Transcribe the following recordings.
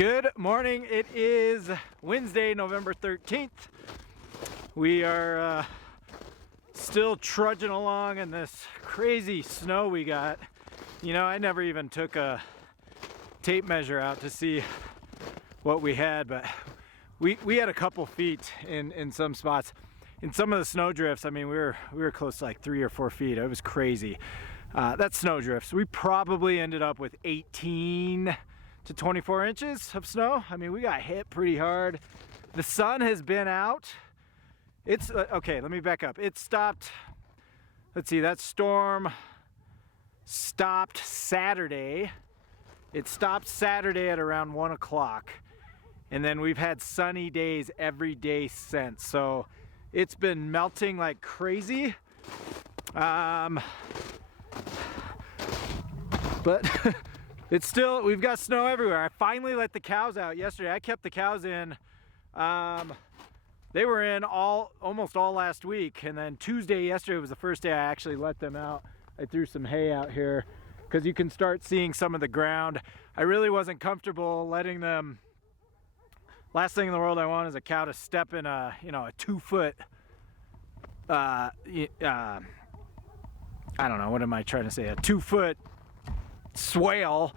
Good morning. It is Wednesday, November 13th. We are still trudging along in this crazy snow we got. You know, I never even took a tape measure out to see what we had, but we had a couple feet in some spots. In some of the snow drifts, I mean, we were close to like 3 or 4 feet. It was crazy. That's snow drifts. We probably ended up with 18 to 24 inches of snow. I mean, we got hit pretty hard. The sun has been out. It's okay, let me back up. It stopped. Let's see, that storm stopped Saturday. It stopped Saturday at around 1 o'clock. And then we've had sunny days every day since. So it's been melting like crazy. But it's still, we've got snow everywhere. I finally let the cows out yesterday. I kept the cows in. They were in almost all last week. And then Tuesday, yesterday was the first day I actually let them out. I threw some hay out here because you can start seeing some of the ground. I really wasn't comfortable letting them. Last thing in the world I want is a cow to step in a 2-foot, I don't know, what am I trying to say? A 2-foot swale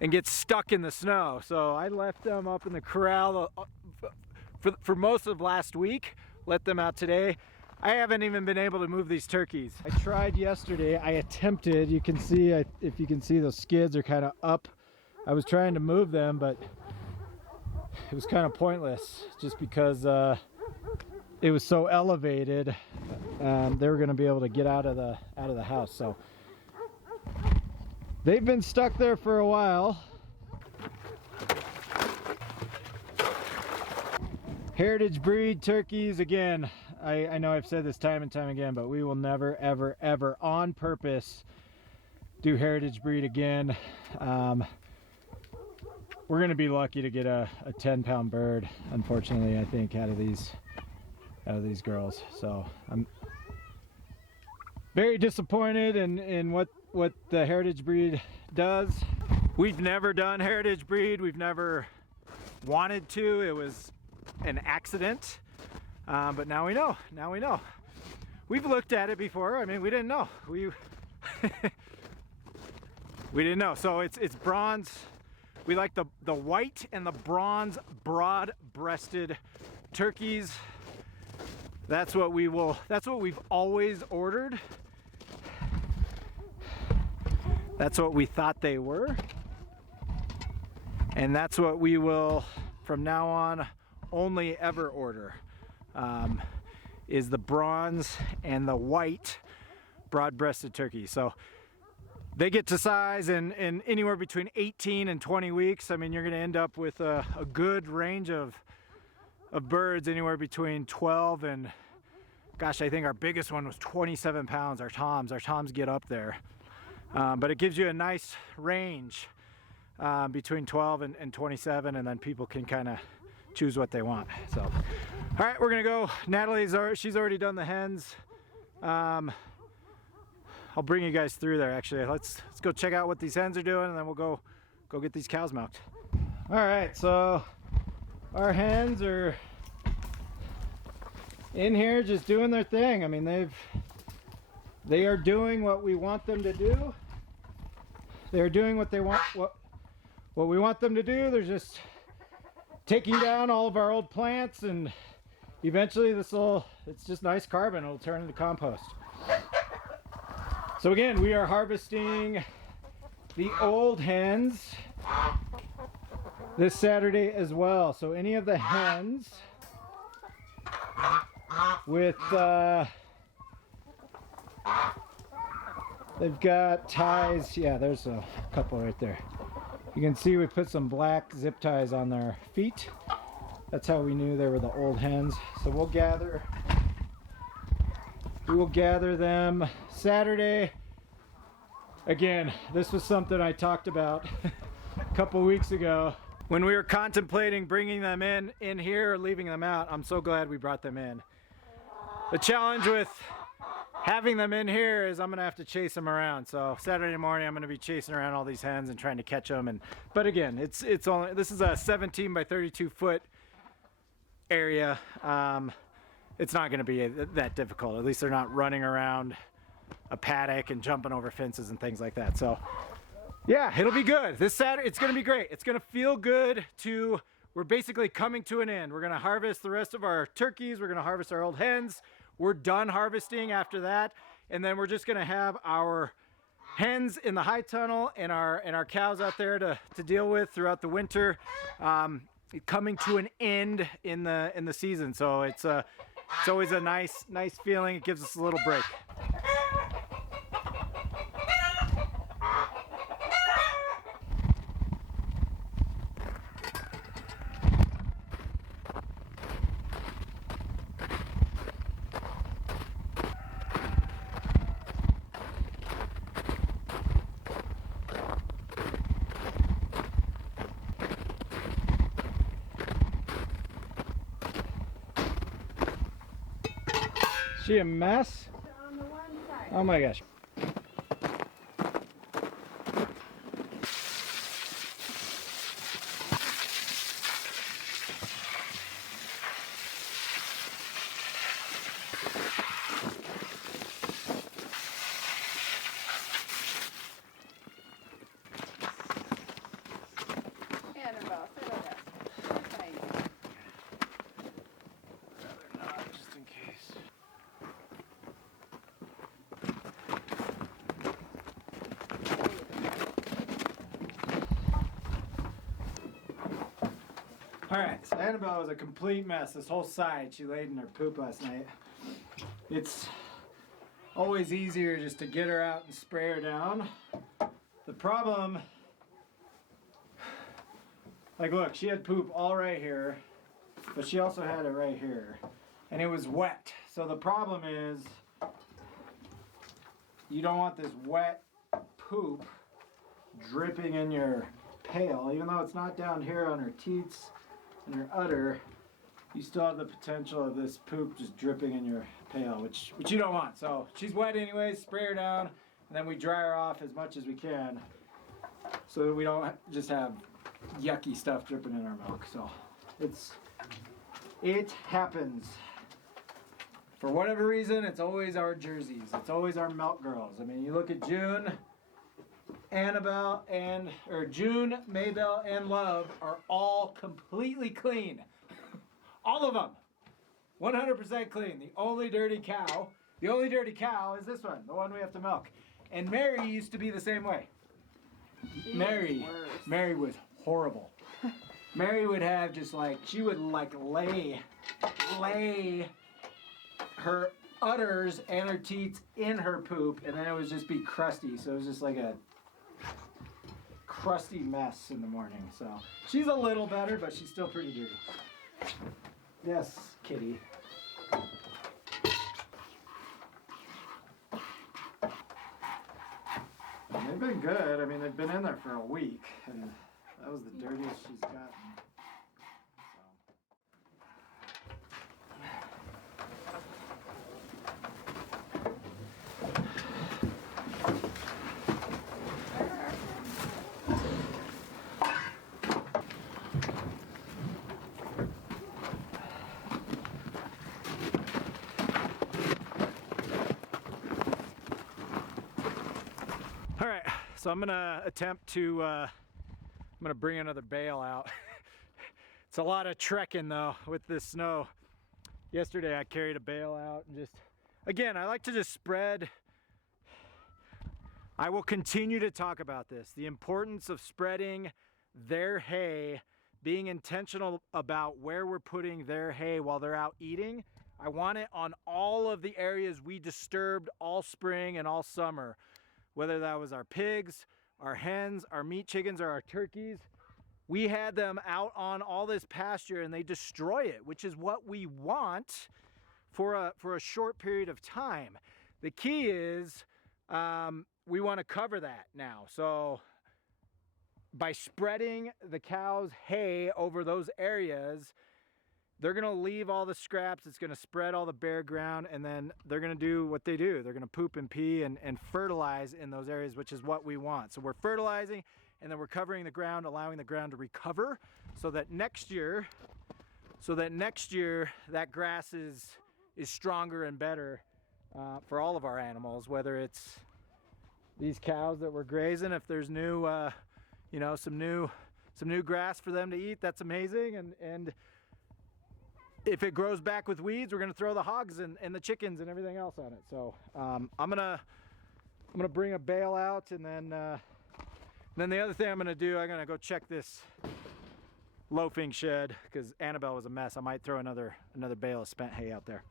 and get stuck in the snow. So I left them up in the corral for most of last week, let them out today. I haven't even been able to move these turkeys. I tried yesterday, I attempted, you can see, if you can see those skids are kind of up. I was trying to move them, but it was kind of pointless just because it was so elevated. They were going to be able to get out of the house. So they've been stuck there for a while. Heritage breed turkeys, again, I know I've said this time and time again, but we will never, ever, ever on purpose do heritage breed again. We're going to be lucky to get a 10-pound bird, unfortunately, I think, out of these girls. So I'm very disappointed in what the heritage breed does. We've never done heritage breed. We've never wanted to. It was an accident. But now we know. Now we know. We've looked at it before. I mean, we didn't know. We didn't know. So it's bronze. We like the white and the bronze broad-breasted turkeys. That's what we've always ordered. That's what we thought they were. And that's what we will, from now on, only ever order. Is the bronze and the white broad-breasted turkey. So they get to size in anywhere between 18 and 20 weeks. I mean, you're going to end up with a good range of birds, anywhere between 12 and, gosh, I think our biggest one was 27 pounds, our toms. Our toms get up there. But it gives you a nice range between 12 and 27, and then people can kind of choose what they want. So, all right, we're going to go. She's already done the hens. I'll bring you guys through there, actually. Let's go check out what these hens are doing, and then we'll go get these cows milked. All right, so our hens are in here just doing their thing. I mean, they are doing what we want them to do. They're doing what they want, what we want them to do. They're just taking down all of our old plants, and eventually it's just nice carbon. It'll turn into compost. So again, we are harvesting the old hens this Saturday as well. So any of the hens with, they've got ties. Yeah, there's a couple right there. You can see we put some black zip ties on their feet. That's how we knew they were the old hens. So we will gather them Saturday. Again, this was something I talked about a couple weeks ago when we were contemplating bringing them in here or leaving them out. I'm so glad we brought them in. The challenge with having them in here is I'm gonna have to chase them around. So Saturday morning I'm gonna be chasing around all these hens and trying to catch them. But again, it's only, this is a 17 by 32 foot area. It's not gonna be that difficult. At least they're not running around a paddock and jumping over fences and things like that. So yeah, it'll be good. This Saturday, it's gonna be great. It's gonna feel good to, we're basically coming to an end. We're gonna harvest the rest of our turkeys. We're gonna harvest our old hens. We're done harvesting after that. And then we're just gonna have our hens in the high tunnel and our cows out there to deal with throughout the winter. Coming to an end in the season. So it's always a nice feeling. It gives us a little break. She a mess? On the one side. Oh my gosh. Annabelle, sit over there. Fine. Rather not, just in case. Alright, so Annabelle was a complete mess. This whole side, she laid in her poop last night. It's always easier just to get her out and spray her down. The problem, like look, she had poop all right here, but she also had it right here. And it was wet. So the problem is, you don't want this wet poop dripping in your pail. Even though it's not down here on her teats and her udder, you still have the potential of this poop just dripping in your pail, which you don't want. So she's wet anyways, spray her down, and then we dry her off as much as we can so that we don't just have yucky stuff dripping in our milk. So it happens. For whatever reason, it's always our jerseys. It's always our milk girls. I mean, you look at June, June, Maybell, and Love are all completely clean. All of them. 100% clean. The only dirty cow is this one, the one we have to milk. And Mary used to be the same way. Mary was horrible. Mary would have just like, she would like lay her udders and her teats in her poop, and then it would just be crusty. So it was just like a crusty mess in the morning. So she's a little better, but she's still pretty dirty. Yes, kitty. They've been good. I mean, they've been in there for a week, and that was the dirtiest she's gotten. All right, so I'm gonna attempt to, I'm gonna bring another bale out. It's a lot of trekking though with this snow. Yesterday I carried a bale out and just, again, I like to just spread. I will continue to talk about this, the importance of spreading their hay, being intentional about where we're putting their hay while they're out eating. I want it on all of the areas we disturbed all spring and all summer. Whether that was our pigs, our hens, our meat chickens, or our turkeys, we had them out on all this pasture and they destroy it, which is what we want for a short period of time. The key is we want to cover that now. So by spreading the cows' hay over those areas, they're gonna leave all the scraps, it's gonna spread all the bare ground, and then they're gonna do what they do. They're gonna poop and pee and fertilize in those areas, which is what we want. So we're fertilizing, and then we're covering the ground, allowing the ground to recover, so that next year that grass is stronger and better for all of our animals, whether it's these cows that we're grazing. If there's new, you know, some new grass for them to eat, that's amazing. And if it grows back with weeds, we're gonna throw the hogs and the chickens and everything else on it. So I'm gonna bring a bale out, and then the other thing I'm gonna do, I'm gonna go check this loafing shed because Annabelle was a mess. I might throw another bale of spent hay out there.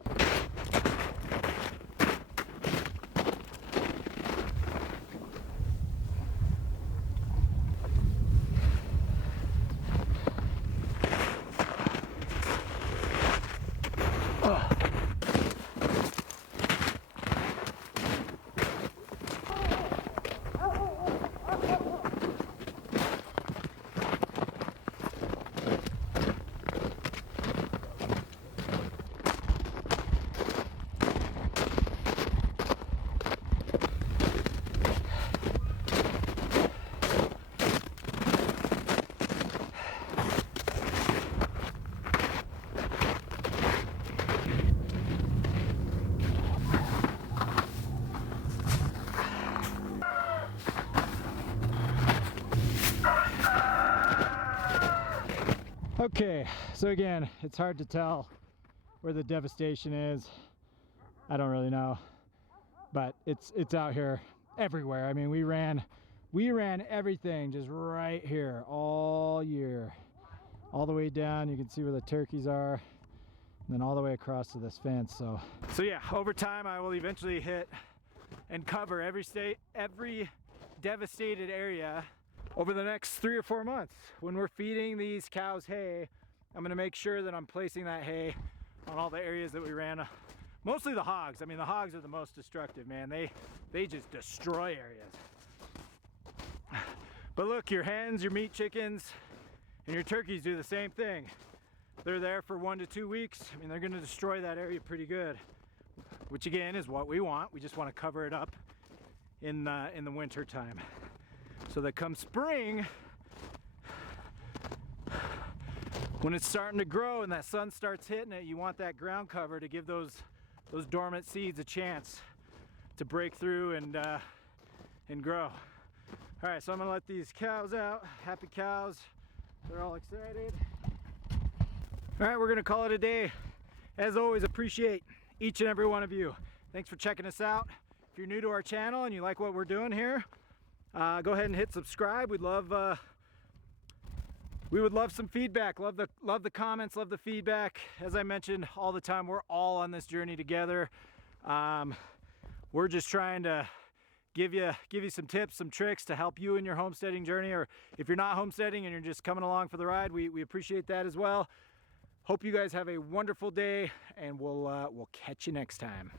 Okay, so again, it's hard to tell where the devastation is. I don't really know, but it's out here everywhere. I mean, we ran everything just right here all year, all the way down. You can see where the turkeys are, and then all the way across to this fence. So yeah, over time I will eventually hit and cover every devastated area over the next 3 or 4 months. When we're feeding these cows hay, I'm gonna make sure that I'm placing that hay on all the areas that we ran. Mostly the hogs. I mean, the hogs are the most destructive, man. They just destroy areas. But look, your hens, your meat chickens, and your turkeys do the same thing. They're there for 1 to 2 weeks. I mean, they're gonna destroy that area pretty good, which again is what we want. We just wanna cover it up in the winter time, so that come spring, when it's starting to grow and that sun starts hitting it, you want that ground cover to give those dormant seeds a chance to break through and grow. All right, so I'm gonna let these cows out. Happy cows, they're all excited. All right, we're gonna call it a day. As always, appreciate each and every one of you. Thanks for checking us out. If you're new to our channel and you like what we're doing here, go ahead and hit subscribe. We would love some feedback. Love the comments, love the feedback. As I mentioned all the time, we're all on this journey together. We're just trying to give you some tips, some tricks to help you in your homesteading journey. Or if you're not homesteading and you're just coming along for the ride, we appreciate that as well. Hope you guys have a wonderful day, and we'll catch you next time.